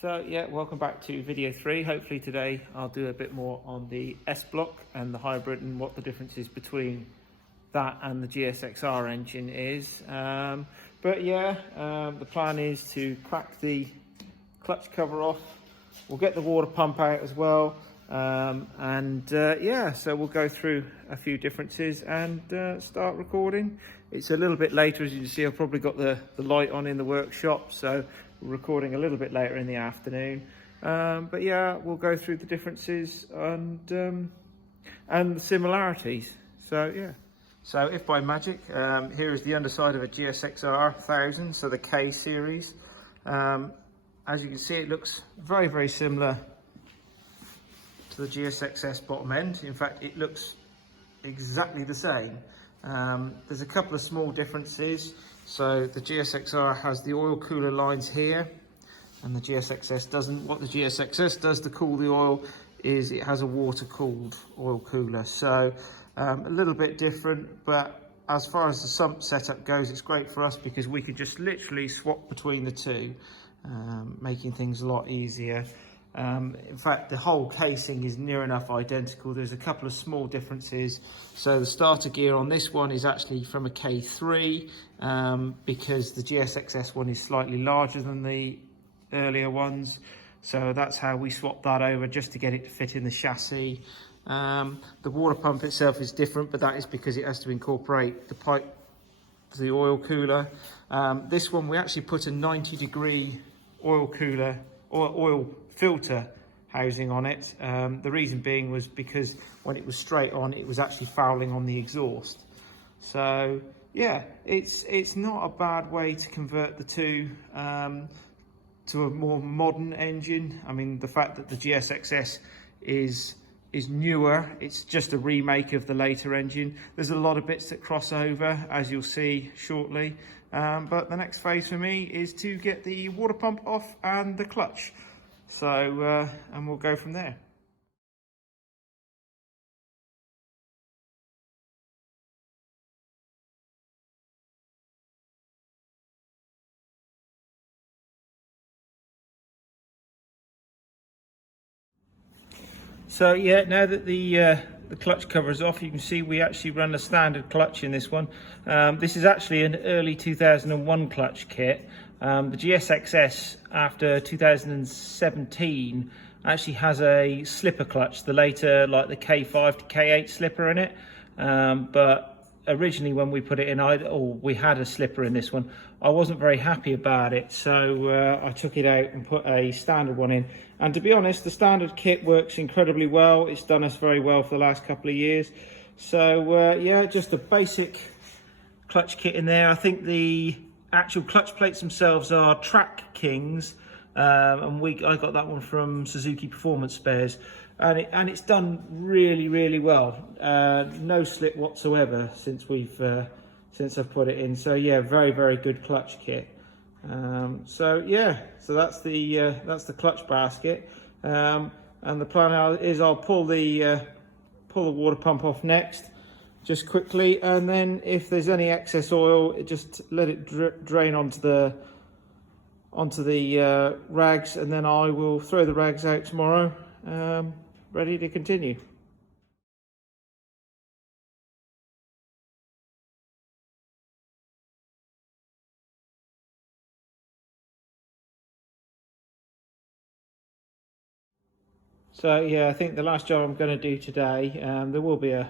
So yeah, welcome back to video 3. Hopefully today I'll do a bit more on the S block and the hybrid and what the differences between that and the GSXR engine is. But yeah, the plan is to crack the clutch cover off. We'll get the water pump out as well. Yeah, so we'll go through a few differences and start recording. It's a little bit later, as you can see. I've probably got the light on in the workshop, so we're recording a little bit later in the afternoon. But yeah, we'll go through the differences and the similarities. So yeah. So if by magic, here is the underside of a GSXR 1000, so the K series. As you can see, it looks very, very similar to the GSXS bottom end. In fact, it looks exactly the same. There's a couple of small differences. So the GSXR has the oil cooler lines here and the GSXS doesn't. What the GSXS does to cool the oil is it has a water cooled oil cooler. So a little bit different, but as far as the sump setup goes, it's great for us because we could just literally swap between the two, making things a lot easier. In fact, the whole casing is near enough identical. There's a couple of small differences. So the starter gear on this one is actually from a K3 because the GSXS one is slightly larger than the earlier ones. So that's how we swapped that over, just to get it to fit in the chassis. The water pump itself is different, but that is because it has to incorporate the pipe to the oil cooler. This one, we actually put a 90-degree oil cooler or oil filter housing on it. The reason being was because when it was straight on, it was actually fouling on the exhaust. So yeah, it's not a bad way to convert the two to a more modern engine. I mean, the fact that the GSXS is newer, it's just a remake of the later engine. There's a lot of bits that cross over, as you'll see shortly. But the next phase for me is to get the water pump off and the clutch. So, and we'll go from there. So yeah, now that the clutch cover is off, you can see we actually run a standard clutch in this one. This is actually an early 2001 clutch kit. The GSXS after 2017 actually has a slipper clutch, the later, like the K5 to K8 slipper in it. But originally when we put it in, we had a slipper in this one. I wasn't very happy about it, so I took it out and put a standard one in. And to be honest, the standard kit works incredibly well. It's done us very well for the last couple of years. So yeah, just a basic clutch kit in there. I think the actual clutch plates themselves are Track Kings, and I got that one from Suzuki Performance Spares, and it's done really, really well. No slip whatsoever since I've put it in. So yeah, very, very good clutch kit. So yeah, so that's the clutch basket, and the plan is I'll pull the water pump off next, just quickly, and then if there's any excess oil, just let it drain onto the rags, and then I will throw the rags out tomorrow, ready to continue. So yeah, I think the last job I'm going to do today, there will be a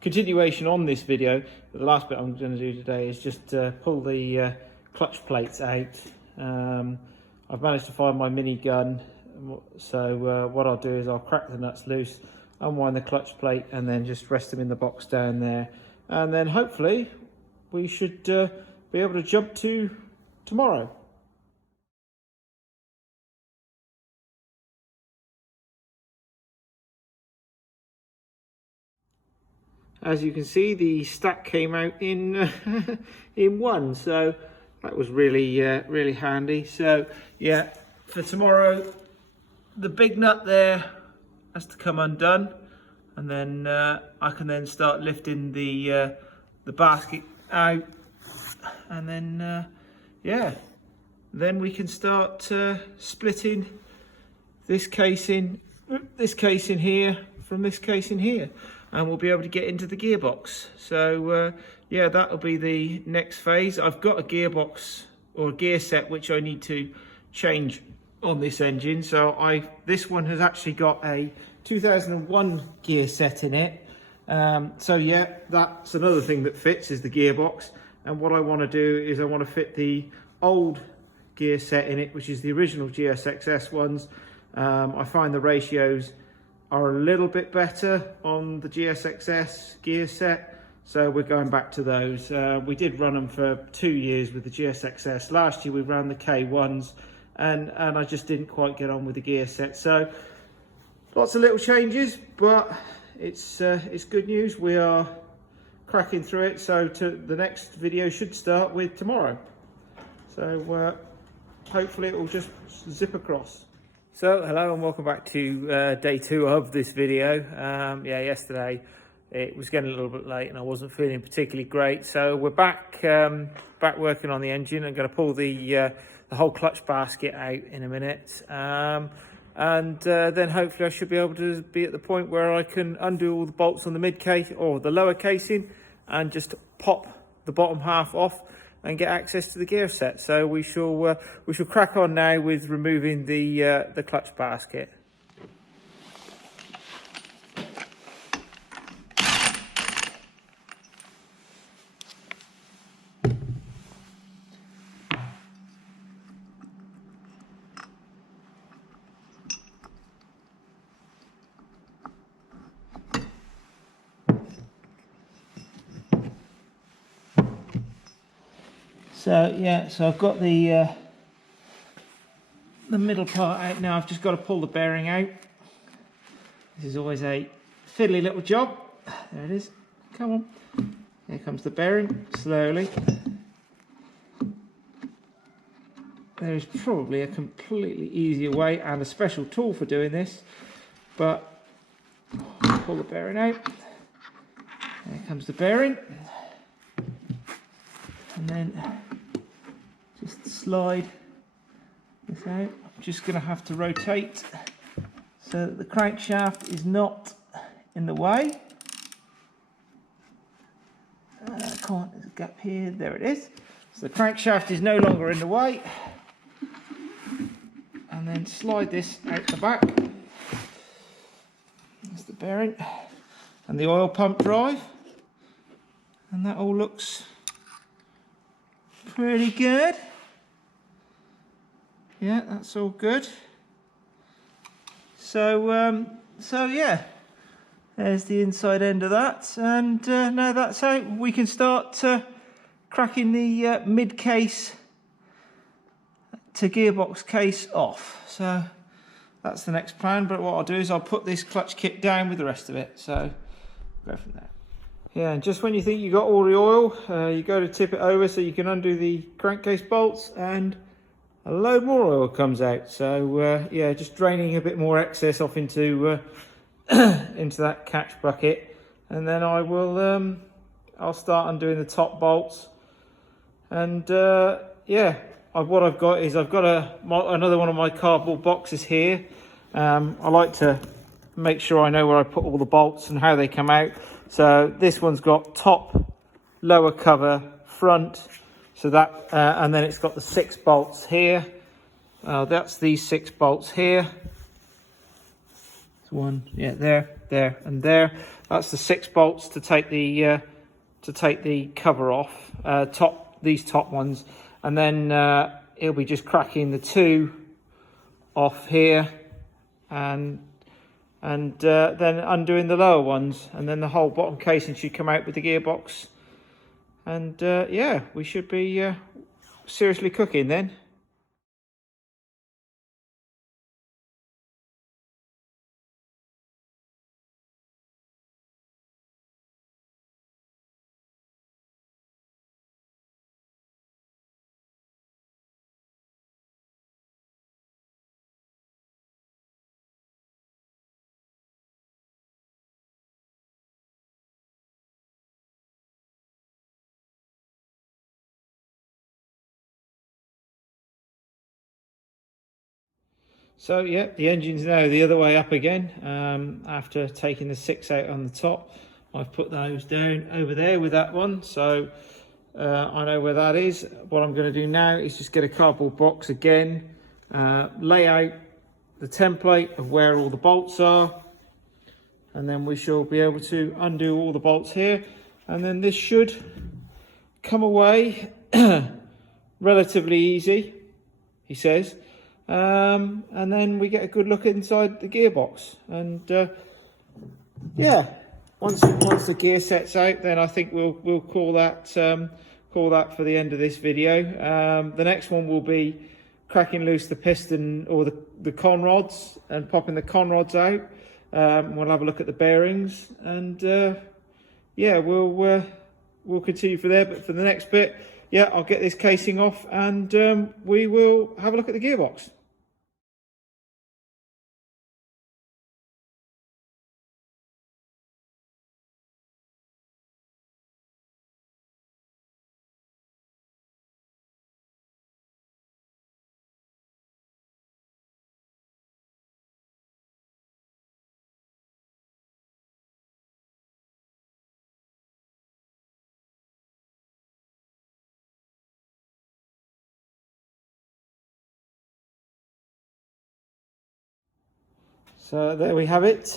continuation on this video, but the last bit I'm going to do today is just pull the clutch plates out. I've managed to find my mini gun, so what I'll do is I'll crack the nuts loose, unwind the clutch plate, and then just rest them in the box down there, and then hopefully we should be able to jump to tomorrow. As you can see, the stack came out in in one, so that was really really handy. So yeah, for tomorrow, the big nut there has to come undone, and then I can then start lifting the basket out, and then yeah, then we can start splitting this casing here from this casing here, and we'll be able to get into the gearbox. So yeah, that'll be the next phase. I've got a gearbox or a gear set which I need to change on this engine. So this one has actually got a 2001 gear set in it. So yeah, that's another thing that fits, is the gearbox. And what I want to do is I want to fit the old gear set in it, which is the original GSXS ones. I find the ratios are a little bit better on the GSXS gear set, so we're going back to those. We did run them for 2 years with the GSXS. Last year we ran the K1s, and I just didn't quite get on with the gear set. So lots of little changes, but it's good news. We are cracking through it. So the next video should start with tomorrow. So hopefully it will just zip across. So hello and welcome back to day 2 of this video. Yeah, yesterday it was getting a little bit late and I wasn't feeling particularly great. So we're back working on the engine. I'm going to pull the whole clutch basket out in a minute. And then hopefully I should be able to be at the point where I can undo all the bolts on the mid case or the lower casing and just pop the bottom half off and get access to the gear set. So we shall crack on now with removing the clutch basket. So yeah, so I've got the middle part out now. I've just got to pull the bearing out. This is always a fiddly little job. There it is. Come on. Here comes the bearing, slowly. There is probably a completely easier way and a special tool for doing this, but pull the bearing out. There comes the bearing. And then just slide this out. I'm just going to have to rotate so that the crankshaft is not in the way. Come on, there's a gap here. There it is. So the crankshaft is no longer in the way. And then slide this out the back. There's the bearing and the oil pump drive. And that all looks pretty good. Yeah, that's all good. So yeah, there's the inside end of that, and now that's out. We can start cracking the mid case to gearbox case off. So that's the next plan. But what I'll do is I'll put this clutch kit down with the rest of it. So go from there. Yeah, and just when you think you got all the oil, you go to tip it over so you can undo the crankcase bolts, and a load more oil comes out. So yeah, just draining a bit more excess off into into that catch bucket, and then I will I'll start undoing the top bolts. And yeah, what I've got is I've got another one of my cardboard boxes here. I like to make sure I know where I put all the bolts and how they come out. So this one's got top, lower cover, front. So that, and then it's got the 6 bolts here. That's these 6 bolts here. There's one, yeah, there, and there. That's the 6 bolts to take the cover off. These top ones, and then it'll be just cracking the 2 off here, and then undoing the lower ones, and then the whole bottom casing should come out with the gearbox. And yeah, we should be seriously cooking then. So yeah, the engine's now the other way up again. After taking the 6 out on the top, I've put those down over there with that one. So I know where that is. What I'm going to do now is just get a cardboard box again, lay out the template of where all the bolts are, and then we shall be able to undo all the bolts here, and then this should come away relatively easy, he says. And then we get a good look inside the gearbox, and yeah, once the gear sets out, then I think we'll call that for the end of this video. The next one will be cracking loose the piston or the con rods and popping the con rods out. We'll have a look at the bearings, and yeah, we'll continue for there. But for the next bit, yeah, I'll get this casing off, and we will have a look at the gearbox. So there we have it,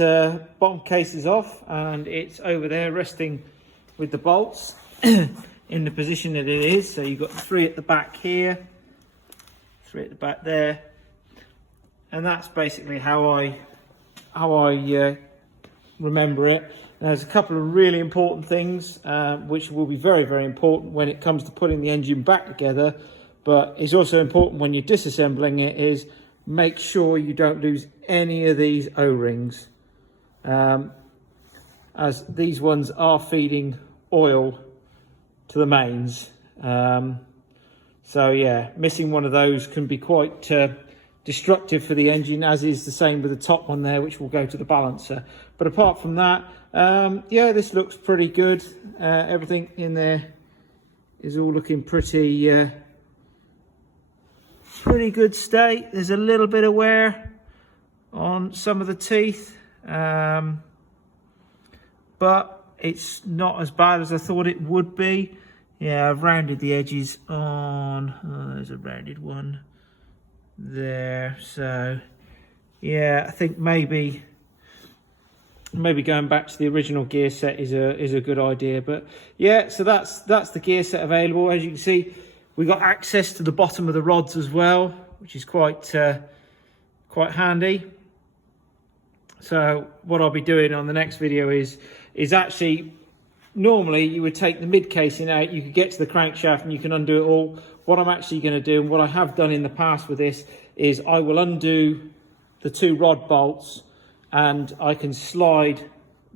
bottom case is off, and it's over there resting with the bolts in the position that it is. So you've got 3 at the back here, 3 at the back there, and that's basically how I remember it. And there's a couple of really important things which will be very, very important when it comes to putting the engine back together, but it's also important when you're disassembling it, is make sure you don't lose any of these O-rings, as these ones are feeding oil to the mains. So yeah, missing one of those can be quite destructive for the engine, as is the same with the top one there, which will go to the balancer. But apart from that, yeah, this looks pretty good. Everything in there is all looking pretty good state. There's a little bit of wear on some of the teeth, but it's not as bad as I thought it would be. Yeah, I've rounded the edges on, oh, there's a rounded one there. So yeah, I think maybe going back to the original gear set is a good idea. But yeah, so that's the gear set available. As you can see, we got access to the bottom of the rods as well, which is quite handy. So what I'll be doing on the next video is actually, normally you would take the mid casing out, you could get to the crankshaft and you can undo it all. What I'm actually going to do, and what I have done in the past with this, is I will undo the 2 rod bolts, and I can slide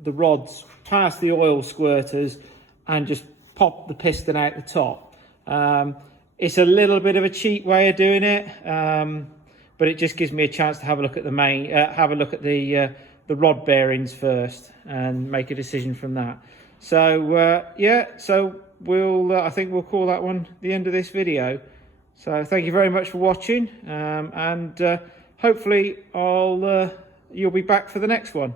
the rods past the oil squirters and just pop the piston out the top. It's a little bit of a cheap way of doing it, but it just gives me a chance to have a look at the main, have a look at the rod bearings first and make a decision from that. So yeah, so we'll I think we'll call that one the end of this video. So thank you very much for watching, and hopefully you'll be back for the next one.